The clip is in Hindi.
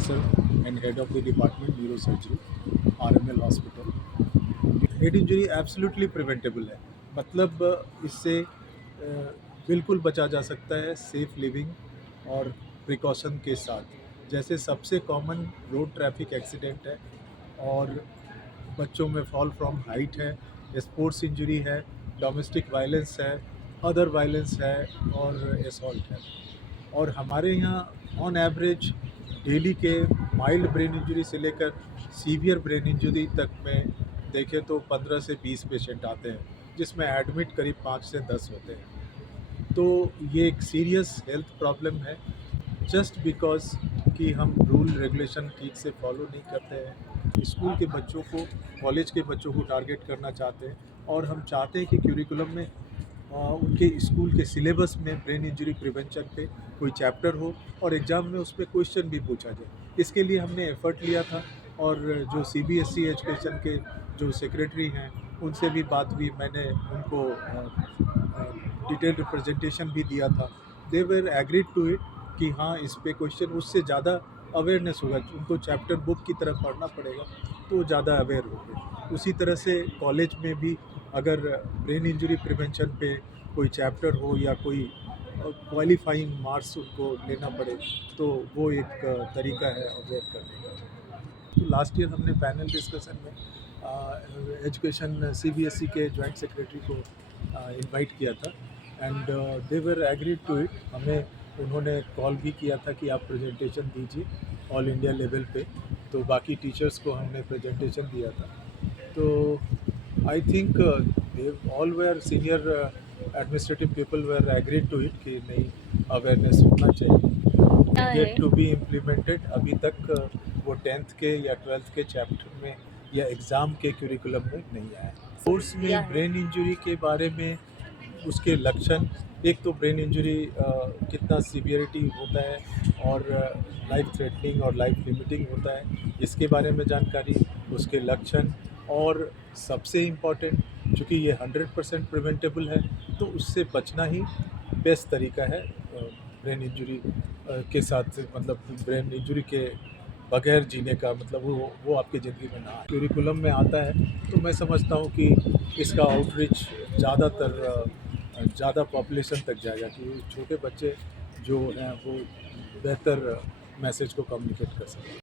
Professor and Head of the Department Neurosurgery, RML Hospital. Head injury absolutely preventable है, मतलब इससे बिल्कुल बचा जा सकता है सेफ लिविंग और प्रिकॉशन के साथ। जैसे सबसे कॉमन रोड ट्रैफिक एक्सीडेंट है और बच्चों में फॉल फ्रॉम हाइट है, स्पोर्ट्स इंजरी है, डोमेस्टिक वायलेंस है, अदर वायलेंस है और असॉल्ट है। और हमारे यहाँ ऑन एवरेज डेली के माइल्ड ब्रेन इंजरी से लेकर सीवियर ब्रेन इंजरी तक में देखें तो 15 से 20 पेशेंट आते हैं, जिसमें एडमिट करीब 5 से 10 होते हैं। तो ये एक सीरियस हेल्थ प्रॉब्लम है, जस्ट बिकॉज कि हम रूल रेगुलेशन ठीक से फॉलो नहीं करते हैं। स्कूल के बच्चों को, कॉलेज के बच्चों को टारगेट करना चाहते हैं और हम चाहते हैं कि क्यूरिकुलम में उनके स्कूल के सिलेबस में ब्रेन इंजरी प्रिवेंशन पे कोई चैप्टर हो और एग्ज़ाम में उस पर क्वेश्चन भी पूछा जाए। इसके लिए हमने एफ़र्ट लिया था और जो CBSE एजुकेशन के जो सेक्रेटरी हैं उनसे भी बात हुई, मैंने उनको डिटेल रिप्रेजेंटेशन भी दिया था। दे वर एग्रीड टू इट कि हाँ इस पे क्वेश्चन, उससे ज़्यादा अवेयरनेस होगा, उनको चैप्टर बुक की तरह पढ़ना पड़ेगा तो ज़्यादा अवेयर होंगे। उसी तरह से कॉलेज में भी अगर ब्रेन इंजरी प्रिवेंशन पे कोई चैप्टर हो या कोई क्वालिफाइंग मार्क्स उनको लेना पड़े तो वो एक तरीका है अवेयर करने का। तो लास्ट ईयर हमने पैनल डिस्कशन में एजुकेशन CBSE के जॉइंट सेक्रेटरी को इनवाइट किया था and they were agreed to it. हमें उन्होंने कॉल भी किया था कि आप प्रेजेंटेशन दीजिए ऑल इंडिया लेवल पे, तो बाकी टीचर्स को हमने प्रेजेंटेशन दिया था। तो I think they all were senior administrative people were agreed to it कि नहीं अवेयरनेस होना चाहिए। Yet to be implemented. अभी तक वो 10th के या 12th के चैप्टर में या एग्ज़ाम के क्यूरिकुलम में नहीं आया। कोर्स में ब्रेन इंजरी के बारे में उसके लक्षण, एक तो ब्रेन इंजरी कितना सीवियरिटी होता है और लाइफ थ्रेटनिंग और लाइफ लिमिटिंग होता है, इसके बारे में जानकारी, उसके लक्षण और सबसे इम्पॉर्टेंट चूँकि ये 100% प्रिवेंटेबल है तो उससे बचना ही बेस्ट तरीका है ब्रेन इंजरी के साथ, मतलब ब्रेन इंजरी के बगैर जीने का, मतलब वो आपकी ज़िंदगी में ना आए। क्यूरिकुलम में आता है तो मैं समझता हूँ कि इसका आउटरीच ज़्यादा पॉपुलेशन तक जाएगा कि छोटे बच्चे जो हैं वो बेहतर मैसेज को कम्युनिकेट कर सकें।